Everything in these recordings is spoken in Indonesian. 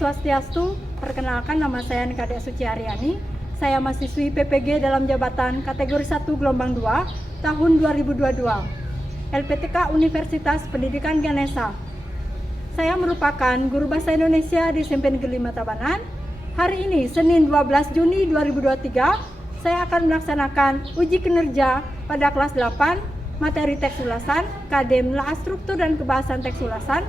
Swastiastu, perkenalkan nama saya Nikade Suci Aryani. Saya mahasiswi PPG dalam jabatan kategori 1 gelombang 2 tahun 2022. LPTK Universitas Pendidikan Ganesha. Saya merupakan guru bahasa Indonesia di SMP Negeri 5 Tabanan. Hari ini, Senin 12 Juni 2023, saya akan melaksanakan uji kinerja pada kelas 8 materi teks ulasan, KD menelaah struktur dan kebahasan teks ulasan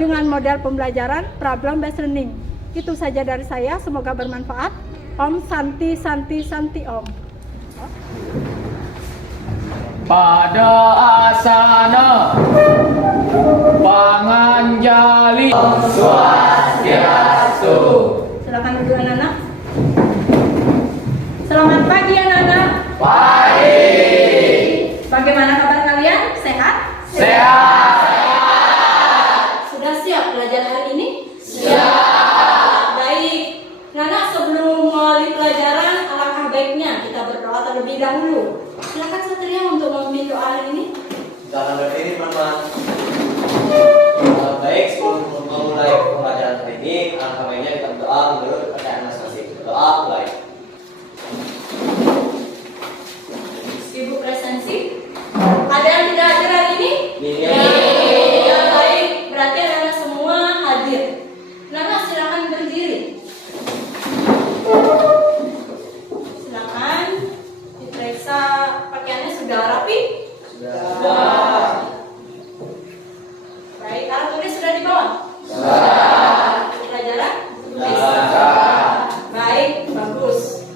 dengan model pembelajaran problem based learning. Itu saja dari saya, semoga bermanfaat. Om Santi Santi Santi Om. Pada asana panganjali. Om Swastiastu. Silakan duduk anak-anak. Selamat pagi anak-anak. Pagi. Bagaimana kabar kalian? Sehat? Sehat. Sudah siap belajar hari ini? Siap. Baik. Anak, sebelum mulai pelajaran, alangkah baiknya kita berdoa terlebih dahulu. Silakan Satria untuk memimpin doa hari ini. Jangan berdiri teman-teman. Baik, sebelum memulai pembelajaran hari ini, alangkah baiknya kita berdoa menurut kepercayaan masing-masing. Doa mulai. Ibu presensi. Ada yang tidak hadir hari ini? Iya. Ya, baik. Berarti anak-anak semua hadir. Anak, silakan berdiri. Silakan diperiksa pakaiannya sudah rapi? Sudah. Baik, alat tulis sudah dibawa? Sudah. Pelajaran? Sudah. Baik, bagus.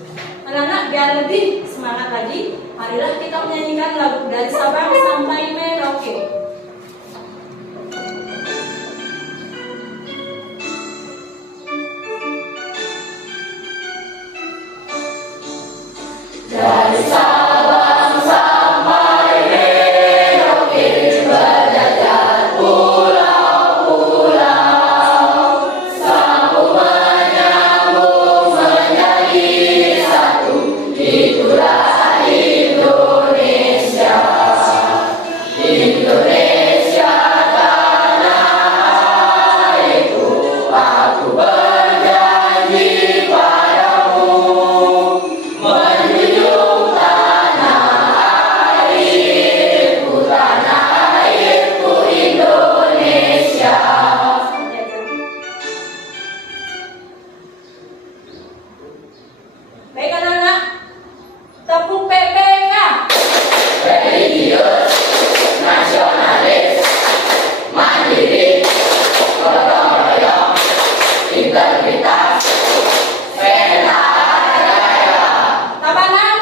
Anak-anak, biar lebih semangat lagi, marilah kita menyanyikan lagu dari Sabang sampai Merauke. Dari Sabang sampai Merauke berjajar pulau-pulau, sambung menyambung menjadi satu, itulah Indonesia. Indonesia tanah airku, aku berjanji padamu. Menjunjung tanah airku Indonesia. Baik anak-anak, tepuk PPK. Religius, nasionalis, mandiri, gotong royong, integritas, bela negara. Tabanan,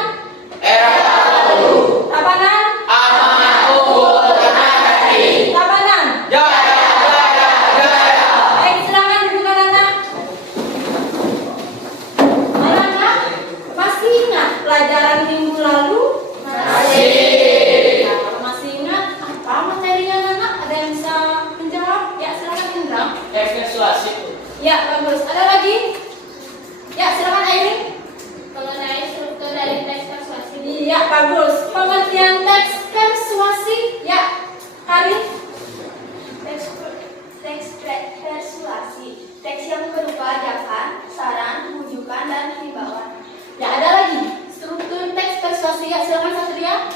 Era 40. Tabanan, Amanah unggul tenaga hati. Tabanan. Jaya, jaya, jaya. Baik, silakan duduk anak-anak. Anak-anak, masih ingat pelajaran minggu lalu? Masih. Nah, kalau masih ingat, apa materinya anak-anak? Ada yang bisa menjawab? Ya, silakan Indra. Teks persuasif. Ya, bagus. Ada lagi? Ya, silakan Airin. Mengenai struktur dari teks persuasi. Iya, bagus. Pengertian teks persuasi. Ya, Karin. Teks persuasi, teks yang berupa ajakan, saran, rujukan, dan himbauan. Ya, ada lagi. Struktur teks persuasi. Ya, silakan Satria.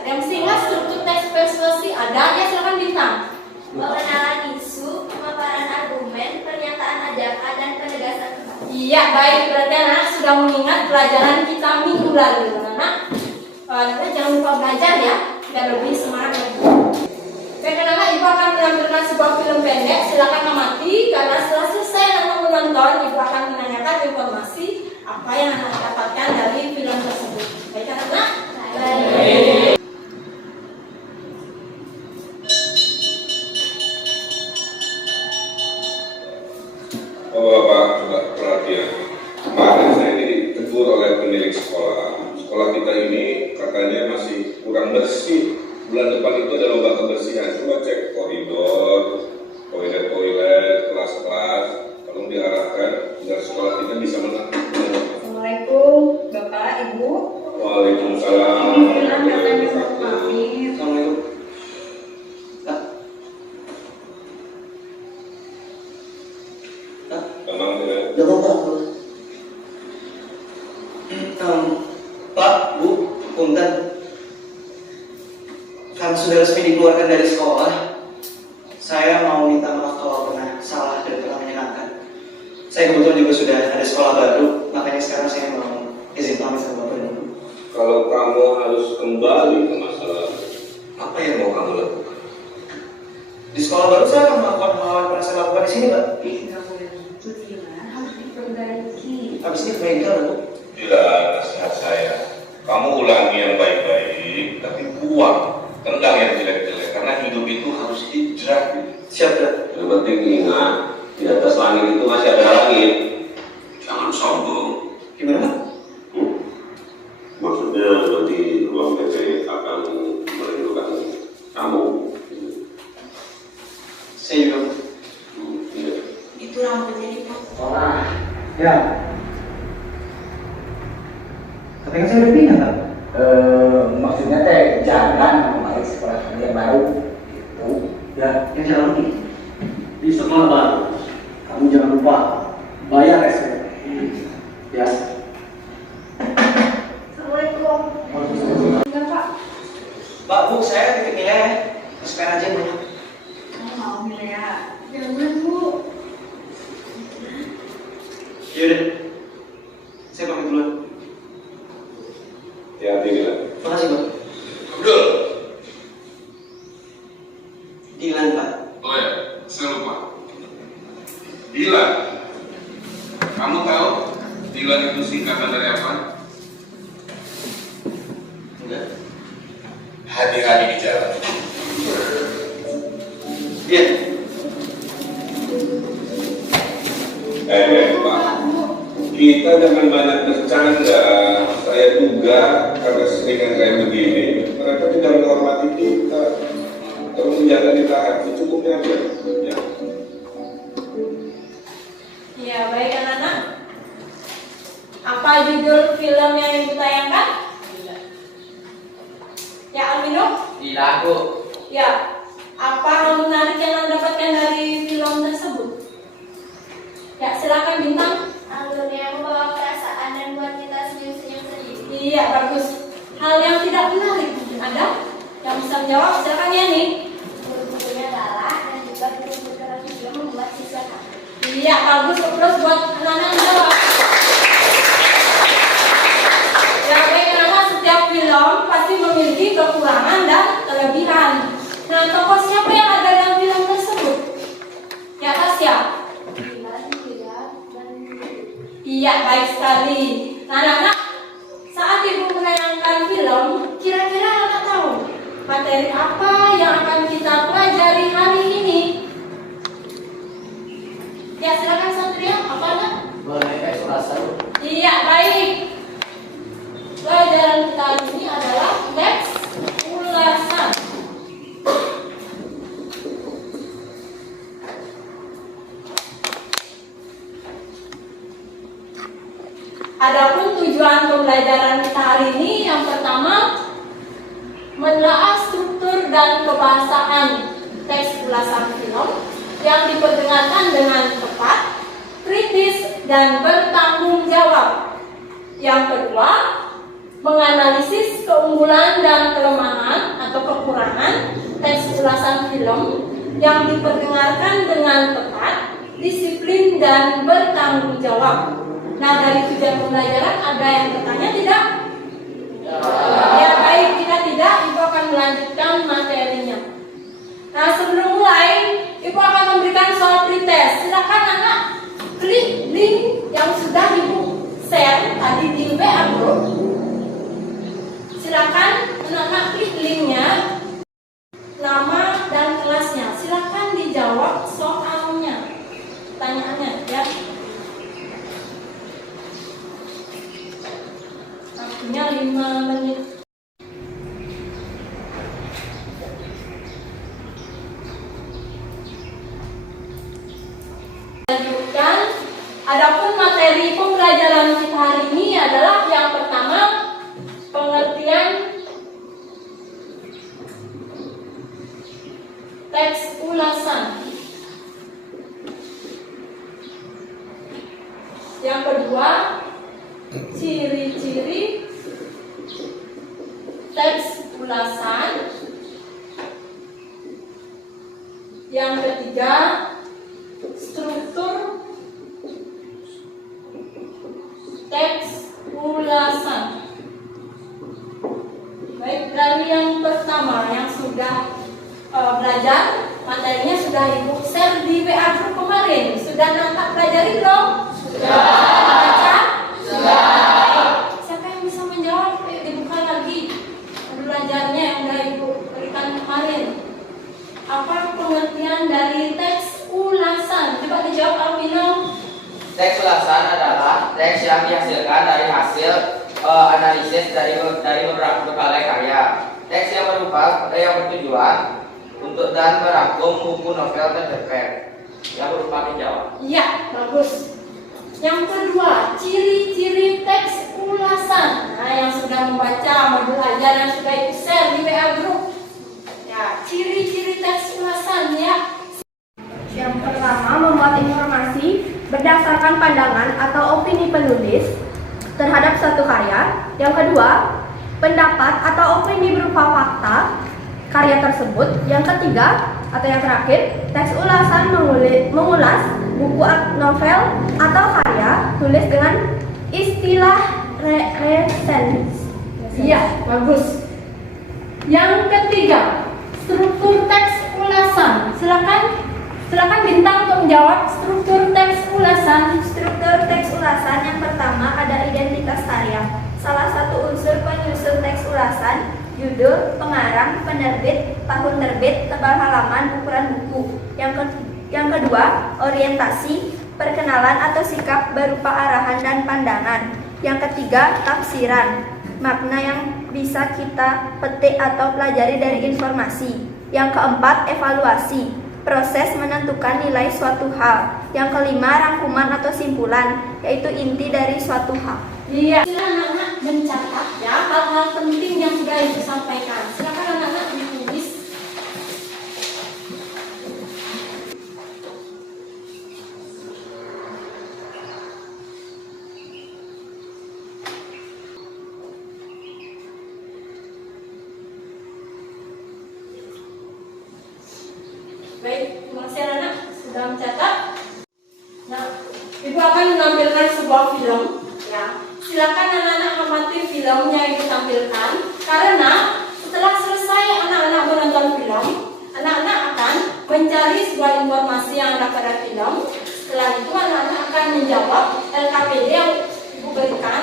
Ada yang masih ingat struktur teks persuasi? Ada. Ya, silakan Bintang. Pengenalan isu, pemaparan argumen, pernyataan ajakan, dan penegasan kembali. Iya, baik. Berarti anak sudah mengingat pelajaran kita minggu lalu. Anak, jangan lupa belajar ya, biar lebih semangat lagi. Baik anak, Ibu akan menampilkan sebuah film pendek. Silakan amati, karena setelah selesai anak menonton, Ibu akan menanyakan informasi apa yang anak dapatkan dari film tersebut. Baik anak-anak? Baik. Bapak coba perhatian. Kemarin saya ditegur oleh pemilik sekolah. Sekolah kita ini katanya masih kurang bersih. Bulan depan itu ada lomba kebersihan. Coba cek koridor, toilet, kelas-kelas. Tolong diarahkan agar sekolah kita bisa menang. Assalamualaikum, Bapak, Ibu. Waalaikumsalam. Assalamualaikum. karena sudah resmi dikeluarkan dari sekolah, saya mau minta maaf kalau pernah salah dan pernah menyenangkan. Saya kebetulan juga sudah ada sekolah baru, makanya sekarang saya mau izin pamit sama Bapak dulu. Kalau kamu harus kembali ke masa lalu, apa yang mau kamu lakukan? Di sekolah baru saya akan melakukan hal yang pernah saya lakukan di sini, Pak. Nggak boleh gitu, Dilan. Harus diperbaiki. Habis ini bengkel, Bu. Tidak, nasihat saya. Kamu ulangi yang baik-baik, tapi buang. Tendang yang jelek-jelek, karena hidup itu harus hijrah. Siap, Pak. Yang penting ingat, di atas langit itu masih ada langit. Jangan sombong. Gimana, Pak? Maksudnya nanti ruang PP akan merindukan kamu. Saya juga, Bu. Iya. Itu rambutnya dipotong. Ya. Tapi kan saya udah pindah, Pak. Maksudnya teh jangan kembali sekolah yang baru itu Ya, yang saya alami. di sekolah baru kamu jangan lupa bayar SPP ya. Assalamualaikum. Enggak, Pak. Pak, Bu, saya titip nilai SPR aja, Bu. Mau ya. Jangan, Bu. Yaudah, saya pamit duluan. Hati-hati, Dilan. Makasih, Pak. Abdul. Dilan, Pak. Oh ya, saya lupa. Dilan. Kamu tahu Dilan itu singkatan dari apa? Enggak. Hati-hati di jalan. Iya. Pak. Kita jangan banyak bercanda. Saya duga karena seringan kayak begini, mereka tidak menghormati kita. Terus menjaga ditahan, secukupnya aja. Ya. Ya, baik anak-anak. Apa judul film yang ibu tayangkan? Ya, Almino? Tidak, Bu. Ya. Apa hal menarik yang Anda dapatkan dari film tersebut? Ya, silakan Bintang. Alurnya membawa perasaan dan buat kita senyum-senyum sedikit. Iya, bagus. Hal yang tidak menarik mungkin ada yang bisa menjawab, silakan ya nih. Guru-gurunya galak dan juga guru-guru juga membuat siswa takut. Iya, bagus. Terus buat anak-anak yang jawab. Ya, baik anak-anak, setiap film pasti memiliki kekurangan dan kelebihan. Nah, tokoh siapa yang ada dalam film tersebut? Ya, Tasya. Iya, baik sekali. Nah, anak-anak, saat ibu menayangkan film, kira-kira anak tahu materi apa yang akan kita pelajari hari ini? Ya, silakan Satria. Apa anak? Boleh ulasan. Iya, baik. Pelajaran kita hari ini adalah teks ulasan. Adapun tujuan pembelajaran kita hari ini, yang pertama, menelaah struktur dan kebahasaan teks ulasan film yang diperdengarkan dengan tepat, kritis, dan bertanggung jawab. Yang kedua, menganalisis keunggulan dan kelemahan atau kekurangan teks ulasan film yang diperdengarkan dengan tepat, disiplin, dan bertanggung jawab. Nah, dari tujuan pembelajaran ada yang bertanya tidak? Ya, baik, jika tidak, Ibu akan melanjutkan materinya. Nah, sebelum mulai, Ibu akan memberikan soal pretest. Silakan anak klik link yang sudah Ibu share tadi di WA group. Silakan anak-anak klik linknya, nama dan kelasnya. Silakan dijawab soalnya, pertanyaannya ya. Waktunya 5 menit. Lanjutkan. Adapun materi pembelajaran kita hari ini adalah yang pertama, pengertian teks ulasan. Yang kedua, ciri-ciri teks ulasan. Yang ketiga, struktur teks ulasan. Baik, dari yang pertama yang sudah belajar, materinya sudah Ibu share di WA group kemarin. Sudah nampak pelajari belum? Sudah. Baca? Sudah. Siapa yang bisa menjawab? Dibuka lagi belajarnya yang sudah Ibu berikan kemarin. Apa pengertian dari teks ulasan? Coba dijawab Alvino. Teks ulasan adalah teks yang dihasilkan dari hasil analisis dari berbagai karya. Teks yang bertujuan untuk dan merangkum buku novel terdekat yang berupa menjawab. Iya, bagus. Yang kedua, ciri-ciri teks ulasan. Nah, yang sudah membaca modul ajar yang sudah Ibu share di WA group. Ya, ciri-ciri teks ulasan ya. Yang pertama, membuat informasi berdasarkan pandangan atau opini penulis terhadap suatu karya. Yang kedua, pendapat atau opini berupa fakta karya tersebut. Yang ketiga atau yang terakhir, teks ulasan mengulas buku novel atau karya tulis dengan istilah resensi. Iya, bagus. Yang ketiga, struktur teks ulasan. Silakan Bintang untuk menjawab struktur teks ulasan. Struktur teks ulasan yang pertama ada identitas karya. Salah satu unsur penyusun teks ulasan: judul, pengarang, penerbit, tahun terbit, tebal halaman, ukuran buku. Yang kedua, orientasi, perkenalan atau sikap berupa arahan dan pandangan. Yang ketiga, tafsiran, makna yang bisa kita petik atau pelajari dari informasi. Yang keempat, evaluasi, proses menentukan nilai suatu hal. Yang kelima, rangkuman atau simpulan, yaitu inti dari suatu hal. Iya, silakan anak-anak mencatat ya hal-hal penting yang sudah Ibu sampaikan. Silakan anak-anak ditulis. Baik, terima kasih anak-anak sudah mencatat. Nah, Ibu akan menampilkan sebuah film ya. Silakan anak-anak amati film yang Ibu tampilkan, karena setelah selesai anak-anak menonton film, anak-anak akan mencari sebuah informasi yang ada pada film. Setelah itu anak-anak akan menjawab LKPD yang Ibu berikan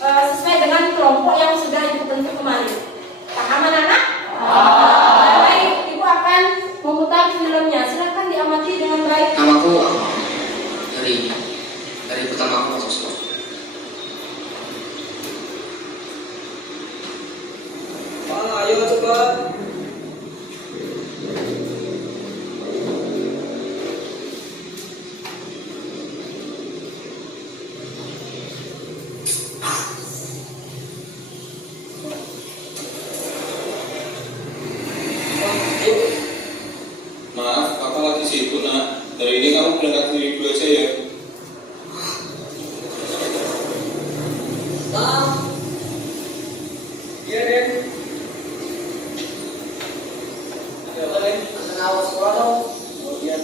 sesuai dengan kelompok yang sudah Ibu bentuk kemarin. Paham anak-anak? Baik, Ibu akan memutar filmnya. Silakan diamati dengan baik. Namaku dari pertama aku masuk sekolah. Ayo cepat. Maaf, kakak lagi sibuk nak. Dari ini kamu berangkat sendiri dulu aja ya. Iya, Den. Ada apa, Den? Kenal sekolah dong. Oh, iya.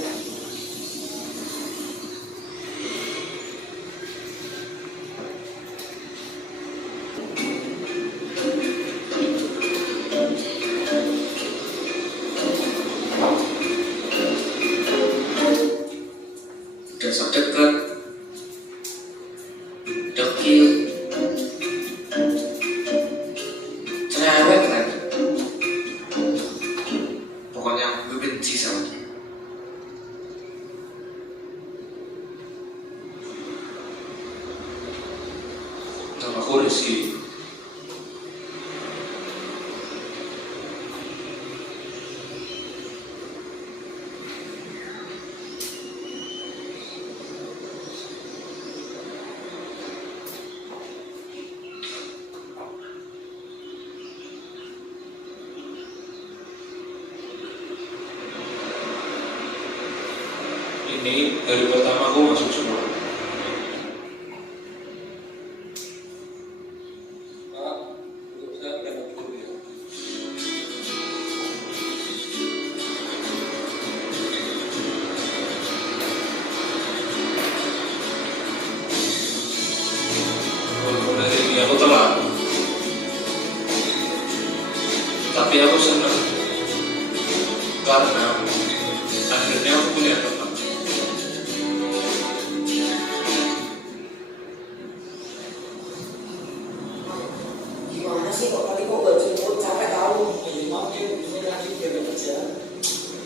Udah sok deket, dekil, cerewet lagi. Pokoknya gue benci sama dia. Nama aku Rizky. Ini hari pertama aku masuk sekolah. Pak, untuk saya berangkat dulu ya. karena akhirnya aku kuliah tetap. Gimana sih kok tadi kok gak jemput, capek tau. Jadi maaf dia ini lagi biar gak kerja.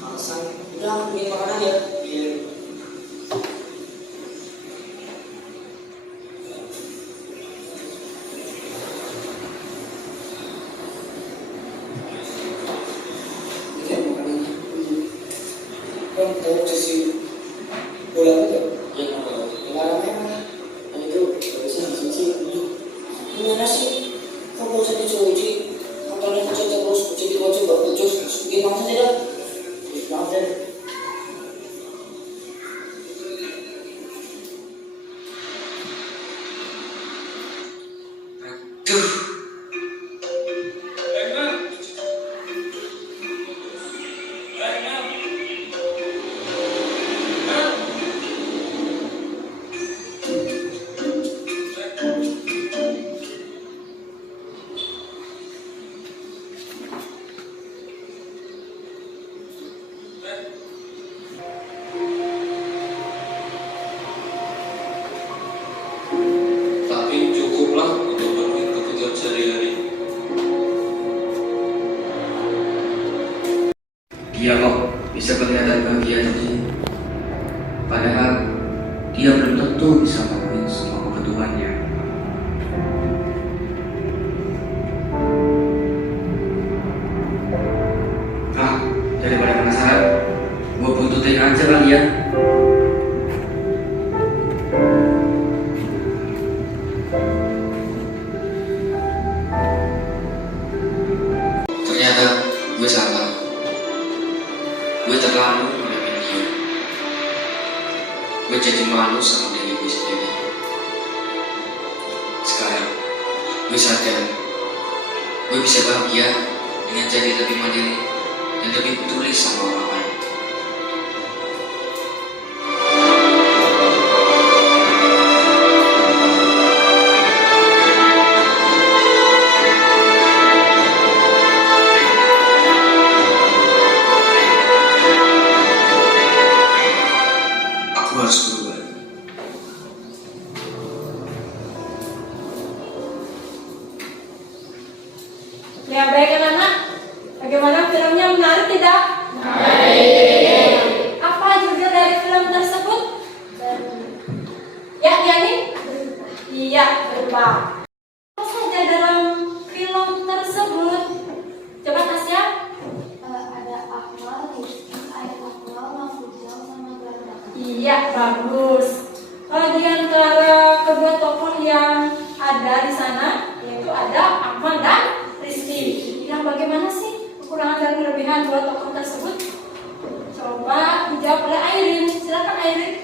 Alasan, udah aku bikin makanan ya. Iya. Ini makanan. Bang, tahu sisi bola itu? Iya, kalau larangnya mana? Yang itu bagusnya di sini sih. Gimana sih? Kok gak usah dicuci? Motornya kucing terus, kucing di wajah gak pucus. Bikin maaf saja dah. Maaf deh. Aduh. Tapi cukuplah untuk penuhi kebutuhan sehari-hari. Dia kok bisa kelihatan bahagia di sini. Padahal dia belum tentu bisa memenuhi semua kebutuhannya. Ah, daripada penasaran, gua buntutin aja kali ya. Ternyata gue salah. Gue terlalu meremehin dia. Gue jadi malu sama diri gue sendiri. Sekarang gue sadar gue bisa bahagia dengan jadi lebih mandiri dan lebih peduli sama orang lain. Aku harus berubah. Ya baik anak-anak, bagaimana filmnya, menarik tidak? Apa judul dari film tersebut? Ya, Yani? Iya, berubah. Apa saja dalam film tersebut? Coba Tasya. Ada Akmal, Rizky, Air Akmal, Mahfuzal, sama Ganda. Iya, bagus. Di antara kedua tokoh yang ada di sana, yaitu ada Akmal dan Rizky. Yang bagaimana sih kekurangan dan kelebihan dua tokoh tersebut? Coba dijawab oleh Airin. Silakan Airin.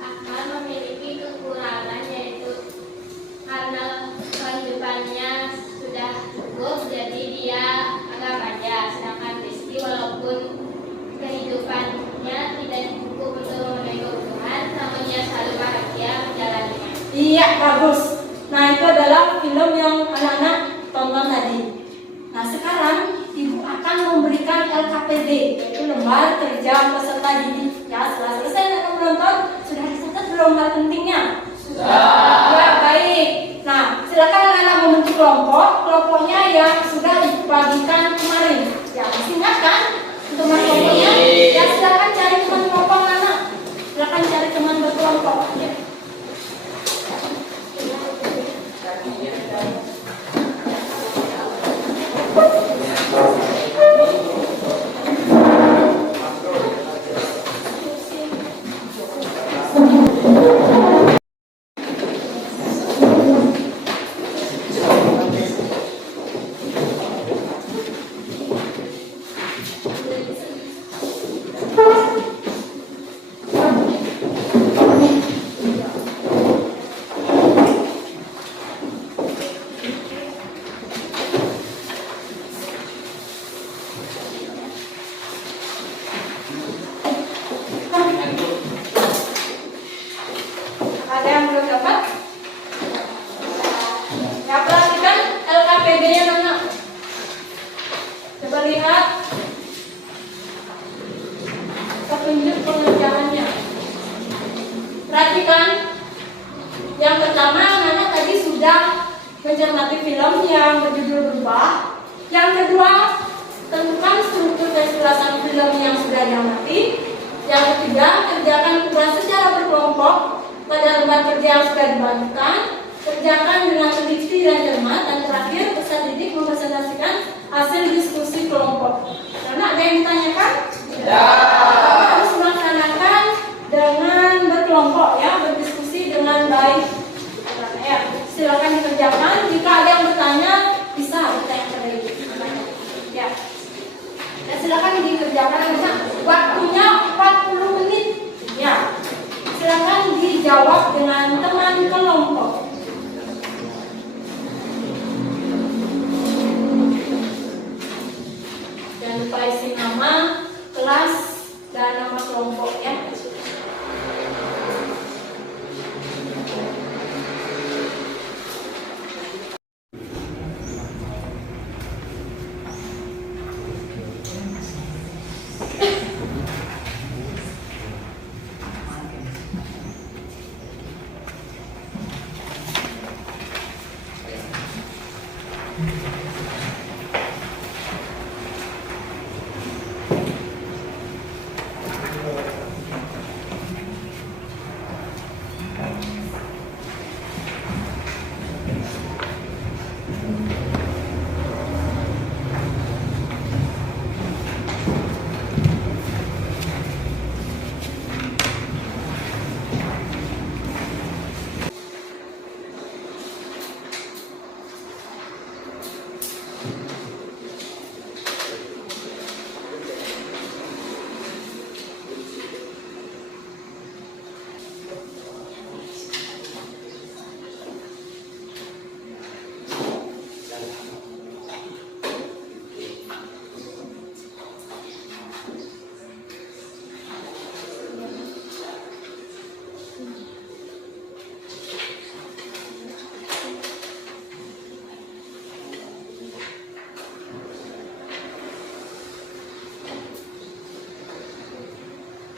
Akmal memiliki kekurangan yaitu karena kehidupannya sudah cukup, jadi dia agak manja. Sedangkan Rizky walaupun kehidupannya tidak cukup untuk memenuhi kebutuhan, namun dia selalu bahagia menjalaninya. Iya, bagus. Nah, itu adalah film yang anak-anak tonton tadi. Nah, sekarang Ibu akan memberikan LKPD, yaitu lembar kerja peserta didik. Ya, setelah selesai anak menonton, sudah dicatat belum hal pentingnya? Sudah. Ya, baik. Nah, silakan anak-anak membentuk kelompok. Kelompoknya yang sudah dibagikan kemarin. Ya, masih ingat kan? Untuk kelompoknya. Ya, silakan cari teman kelompok anak. Silakan cari teman berkelompok. Ya. Yang ketiga, kerjakan tugas secara berkelompok pada lembar kerja yang sudah dibagikan. Kerjakan dengan teliti dan cermat. Dan terakhir, peserta didik mempresentasikan hasil diskusi kelompok. Karena ada yang ditanyakan? Ya. Harus melaksanakan dengan berkelompok ya, berdiskusi dengan baik. Ya, silakan dikerjakan. Jika ada yang bertanya, bisa bertanya pada ibu. Ya. Dan silakan dikerjakan. Waktunya 40 menit. Ya. Silakan dijawab dengan teman kelompok. Jangan lupa isi nama, kelas, dan nama kelompok ya.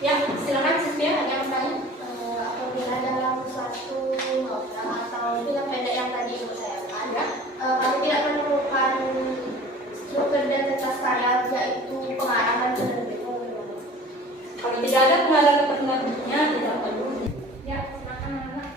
Ya, silakan Sofia, ada yang bertanya? Apabila dalam suatu novel atau film pendek yang tadi ibu sayangkan, kami tidak menemukan struktur identitas karya yaitu pengarang dan penerbit. Kalau tidak ada pengarang dan penerbitnya, tidak perlu. Ya, silakan anak-anak.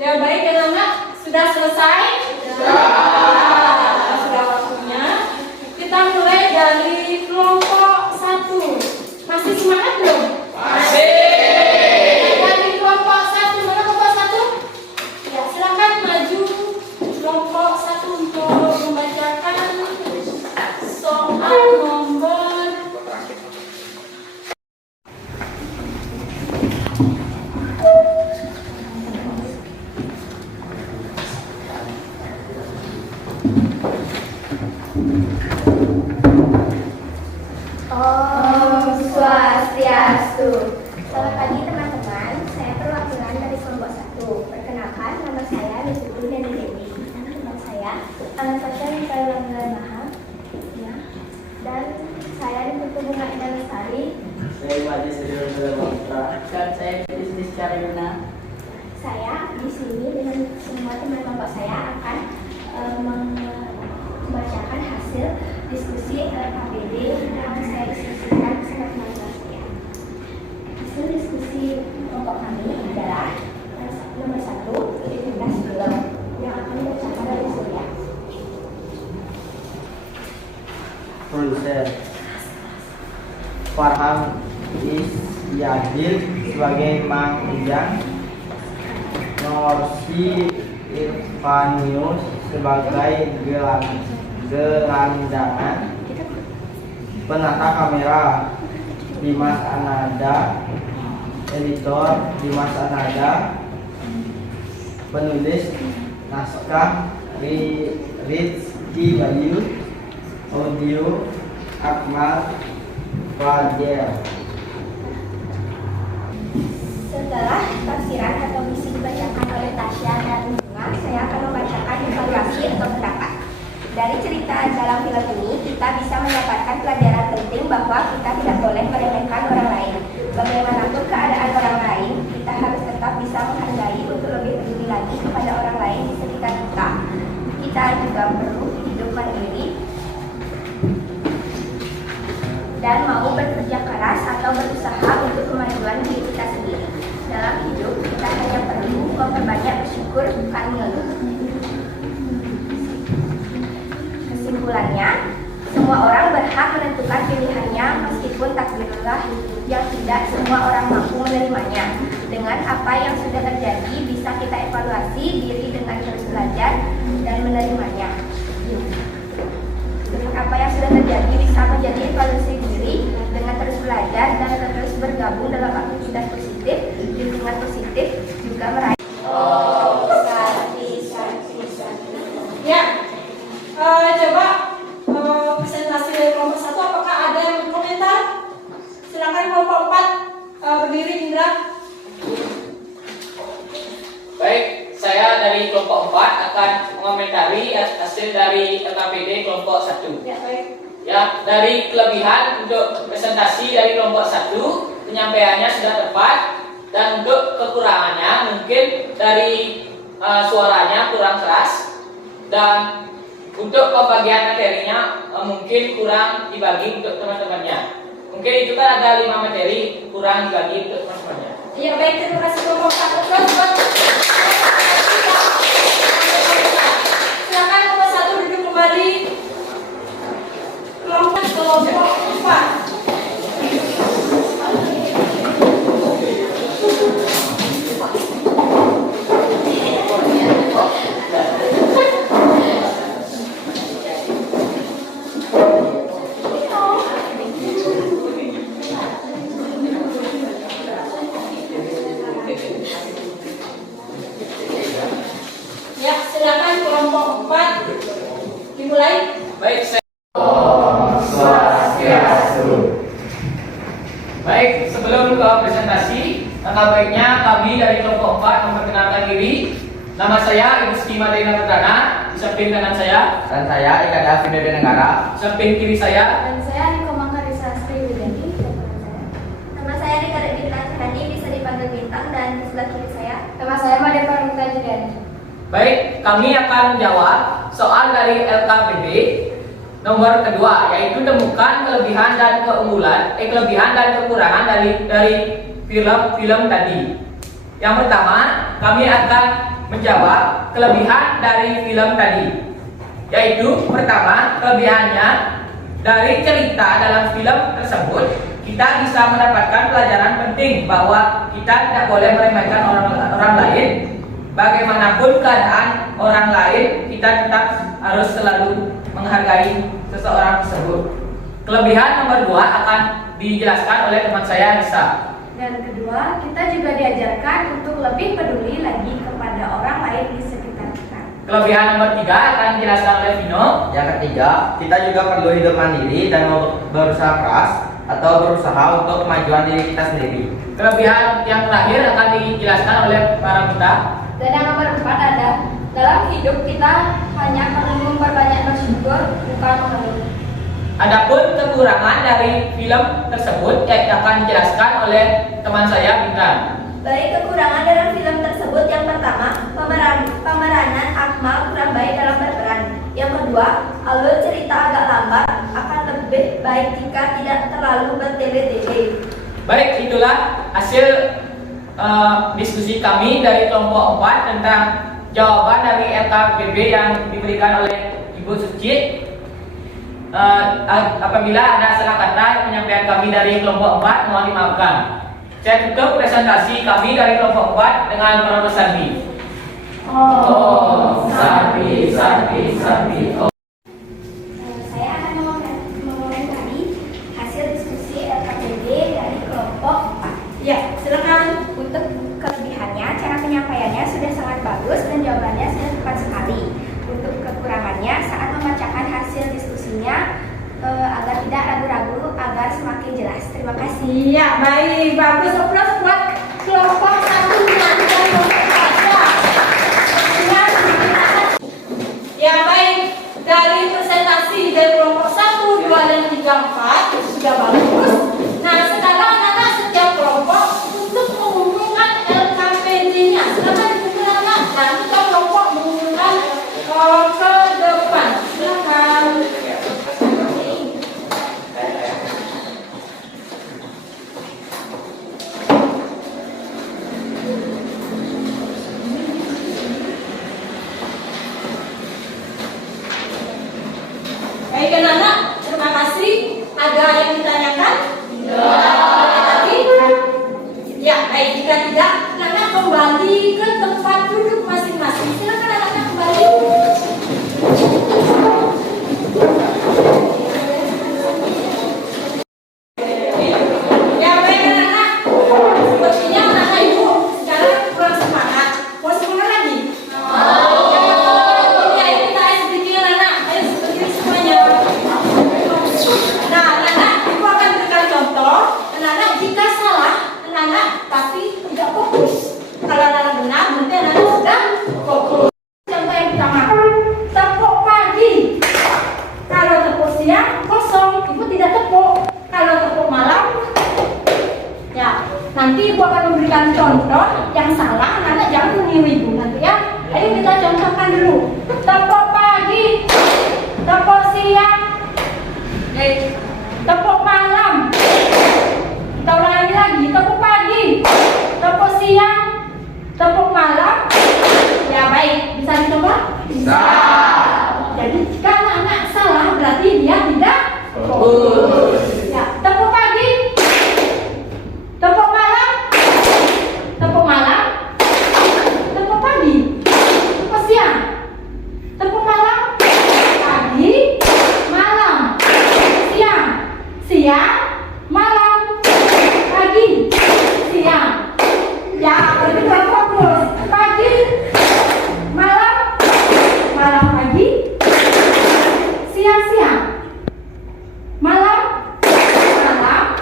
Ya baik anak-anak, sudah selesai? Sudah waktunya. Kita mulai dari kelompok 1. Masih semangat belum? Dari kelompok 1, mana kelompok 1? Ya silakan maju kelompok 1 untuk membacakan soal nomor Om Swastiastu. Selamat pagi teman-teman, saya perwakilan dari kelompok 1. Perkenalkan, nama saya Nisutu dan Dewi. Dan teman saya, Anastasia Mikaela Mahal. Ya. Dan saya Nisutu Bunga Indah Lestari. Saya Wajib Sedulur Putra. Dan saya Bisnis Karyuna. Saya di sini dengan semua teman kelompok saya akan membacakan hasil diskusi KPD yang saya diskusikan bersama teman-teman saya. Di Hasil diskusi kelompok kami adalah nomor 1, identitas film yang akan dibacakan oleh Surya. Produser Farham Isyadil sebagai Mang Ujang, Norsi Irfanius sebagai Gelandangan, penata kamera Dimas Anada, editor Dimas Anada, penulis naskah Rizky Bayu, audio Akmal Fadel. Setelah tafsiran atau misi dibacakan oleh Tasya dan Bunga, saya akan membacakan evaluasi atau pendapat. Dari cerita dalam film ini, kita bisa mendapatkan pelajaran penting bahwa kita tidak boleh meremehkan orang lain. Bagaimanapun keadaan orang lain, kita harus tetap bisa menghargai untuk lebih peduli lagi kepada orang lain di sekitar kita. Kita juga perlu hidup mandiri dan mau bekerja keras atau berusaha untuk kemajuan diri kita sendiri. Dalam hidup, kita hanya perlu memperbanyak bersyukur, bukan mengeluh. Kesimpulannya, semua orang berhak menentukan pilihannya meskipun takdirullah yang tidak semua orang mampu menerimanya. Dengan apa yang sudah terjadi, bisa kita evaluasi diri dengan terus belajar dan menerimanya. Dengan apa yang sudah terjadi, bisa menjadi evaluasi diri dengan terus belajar dan terus bergabung dalam aktivitas positif, lingkungan positif, juga meraih. Ya, coba presentasi dari kelompok 1, apakah ada yang berkomentar? Silakan kelompok 4 berdiri, Indra. Baik, saya dari kelompok 4 akan mengomentari hasil dari LKPD kelompok 1. Ya, baik. Ya, dari kelebihan untuk presentasi dari kelompok 1, penyampaiannya sudah tepat, dan untuk kekurangannya mungkin dari suaranya kurang keras, dan untuk pembagian materinya mungkin kurang dibagi untuk teman-temannya. Mungkin itu kan ada 5 materi kurang dibagi untuk teman-temannya. Ya, baik, terima kasih kelompok 1. Silakan kelompok 1 duduk kembali. Kelompok 4. Ya, silakan kelompok 4 dimulai. Baik, baik, sebelum ke presentasi, langkah baiknya kami dari kelompok 4 memperkenalkan diri. Nama saya Ibu Siti Madina Putrana, di samping kanan saya. Dan saya Ika Davin Negara. Di samping kiri saya. Dan saya Niko Mangkarisa Sri Widani. Nama saya Rika Dedita Cihani, bisa dipanggil Bintang, dan di sebelah kiri saya. Nama saya Made Parmita Juliani. Baik, kami akan menjawab soal dari LKPD nomor kedua, yaitu temukan kelebihan dan kelebihan dan kekurangan dari film tadi. Yang pertama, kami akan menjawab kelebihan dari film tadi, yaitu pertama, kelebihannya dari cerita dalam film tersebut kita bisa mendapatkan pelajaran penting bahwa kita tidak boleh meremehkan orang lain. Bagaimanapun keadaan orang lain, kita tetap harus selalu menghargai seseorang tersebut. Kelebihan nomor 2 akan dijelaskan oleh teman saya, Lisa. Dan kedua, kita juga diajarkan untuk lebih peduli lagi kepada orang lain di sekitar kita. Kelebihan nomor 3 akan dijelaskan oleh Vino. Yang ketiga, kita juga perlu hidup mandiri dan berusaha keras atau berusaha untuk kemajuan diri kita sendiri. Kelebihan yang terakhir akan dijelaskan oleh Paramita. Dan yang nomor 4 ada, dalam hidup kita hanya perlu memperbanyak bersyukur, bukan mengeluh. Adapun kekurangan dari film tersebut akan dijelaskan oleh teman saya, Bintang. Baik, kekurangan dalam film tersebut yang pertama, pemeranan Akmal kurang baik dalam berperan. Yang kedua, alur cerita agak lambat, akan lebih baik jika tidak terlalu bertele-tele. Baik, itulah hasil diskusi kami dari kelompok 4 tentang jawaban dari LKPB yang diberikan oleh Ibu Suci. Apabila ada salah kata penyampaian kami dari kelompok 4, mohon dimaafkan. Saya tutup presentasi kami dari kelompok 4 dengan Prof. Sarbi. Sarbi. Saya akan mengomentari hasil diskusi LKPB dari kelompok 4. Ya, silakan. Untuk kelebihannya, cara penyampaiannya sudah sangat bagus dan jawabannya sudah tepat sekali. Untuk kekurangannya, saat membacakan hasil diskusinya agar tidak ragu-ragu, agar semakin jelas. Terima kasih. Iya, baik, bagus. Aplaus buat kelompok 1 dan kelompok 4. Ya, baik. Dari presentasi dari kelompok 1, 2, dan 3, 4 sudah bagus. Nah, sekarang anak setiap kelompok untuk mengumumkan LKPD-nya. Silakan dikumpulkan anak dan kita kelompok mengumumkan ke depan. Silakan. Baik anak-anak, terima kasih. Ada yang ditanyakan? Ya, baik. Jika tidak, anak kembali ke tempat duduk masing-masing. Silakan anak-anak kembali. Ya, baik anak-anak. Sepertinya anak-anak ibu sekarang kurang semangat. Mau semangat lagi? Ya, kita sedikit anak-anak. Ayo sedikit semuanya. Nah, anak-anak, ibu akan berikan contoh. Anak-anak, jika salah, anak-anak pasti tidak fokus. Kalau anak-anak benar, nanti anak-anak sudah fokus. Contoh yang pertama, tepuk pagi. Kalau tepuk siang, kosong. Ibu tidak tepuk. Kalau tepuk malam, ya, nanti ibu akan memberikan contoh yang salah. Anak-anak jangan meniru ibu nanti ya. Ayo kita contohkan dulu. Tepuk pagi, tepuk siang, tepuk malam. Kita ulangi lagi. Tepuk pagi, tepuk siang, tepuk malam. Ya, baik. Bisa dicoba? Bisa. Jadi jika anak-anak salah berarti dia tidak fokus. Ya, tepuk pagi, tepuk malam, tepuk malam, tepuk pagi, tepuk siang, tepuk malam, pagi, malam, siang, siang, malam, pagi, siang. Ya, berarti kurang fokus. Pagi, malam, malam pagi, siang, siang, malam, malam,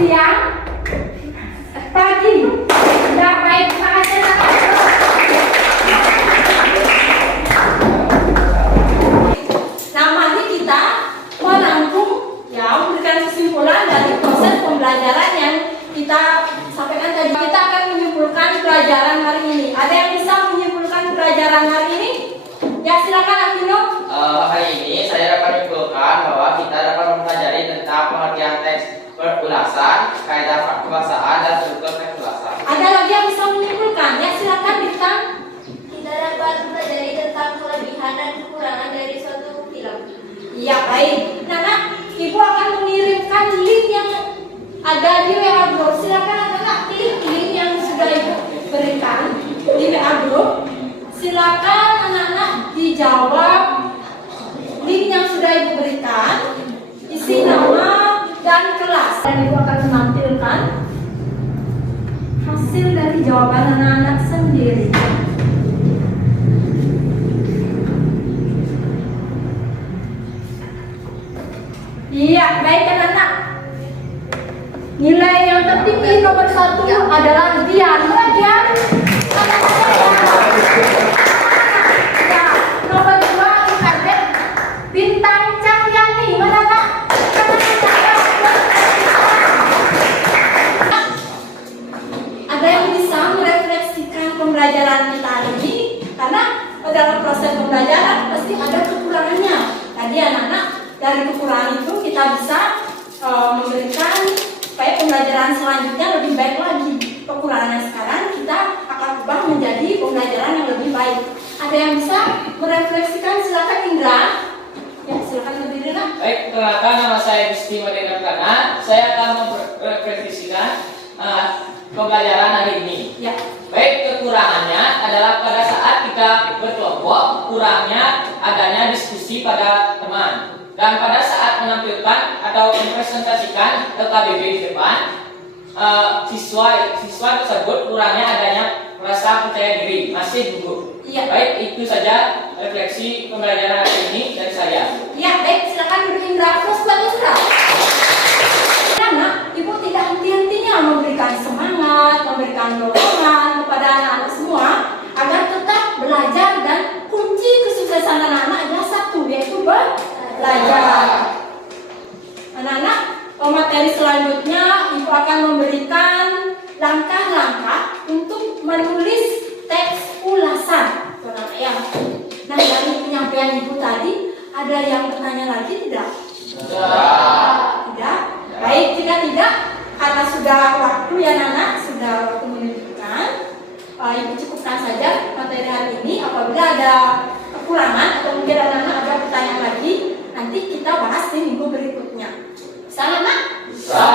siang, pagi. Ya, baik. Terima kasih anak-anak. Nah, mari kita merangkum, ya, memberikan kesimpulan dari proses pembelajaran yang kita sampaikan tadi. Kita akan menyimpulkan pelajaran hari ini. Ada yang bisa menyimpulkan pelajaran hari ini? Ya, silakan Akino. Hari ini saya dapat menyimpulkan bahwa kita dapat mempelajari tentang pengertian teks perulasan, kaidah kebahasaan, dan struktur teks ulasan. Ada lagi yang bisa menyimpulkan? Ya, silakan Bintang. Kita dapat mempelajari tentang kelebihan dan kekurangan dari suatu film. Ya, baik. Nana, Ibu akan mengirimkan link yang ada di WA Group. Silakan anak-anak klik link yang sudah Ibu berikan di WA Group. Silakan anak-anak dijawab link yang sudah Ibu berikan, isi nama dan kelas. Dan Ibu akan menampilkan hasil dari jawaban anak-anak sendiri. Iya, baik anak-anak. Nilai yang tertinggi nomor 1 adalah Dian. Dian. Ya, nomor 2 Ibu Bintang Cahyani. Mana Kak? Ada yang bisa merefleksikan pembelajaran kita hari ini? Karena dalam proses pembelajaran pasti ada kekurangannya. Tadi anak-anak dari kekurangan itu kita bisa memberikan supaya pembelajaran selanjutnya lebih baik lagi. Kekurangan sekarang kita akan ubah menjadi pembelajaran yang lebih baik. Ada yang bisa merefleksikan? Silakan Indra. Ya, silakan berdiri lah. Baik, perkenalkan nama saya Gusti Madena Prana. Saya akan merefleksikan pembelajaran hari ini. Ya. Baik, kekurangannya adalah pada saat kita berkelompok, kurangnya adanya diskusi pada teman. Dan pada saat menampilkan atau mempresentasikan LKBB di depan, siswa tersebut kurangnya adanya merasa percaya diri, masih gugup. Iya. Baik, itu saja refleksi pembelajaran hari ini dari saya. Ya, baik, silakan duduk Indra. Terus buat Indra. Karena Ibu tidak henti-hentinya memberikan semangat, memberikan dorongan kepada anak-anak semua agar tetap belajar, dan kunci kesuksesan anak-anak adalah satu, yaitu belajar. Anak-anak, materi selanjutnya Ibu akan memberikan langkah-langkah untuk menulis teks ulasan. Ya. Nah, dari penyampaian Ibu tadi, ada yang bertanya lagi tidak? Tidak? Baik, jika tidak, karena sudah waktu ya Nana, sudah waktu menunjukkan, Ibu cukupkan saja materi hari ini. Apabila ada kekurangan atau mungkin ada pertanyaan lagi, nanti kita bahas di minggu berikutnya. Bisa Nana? Bisa.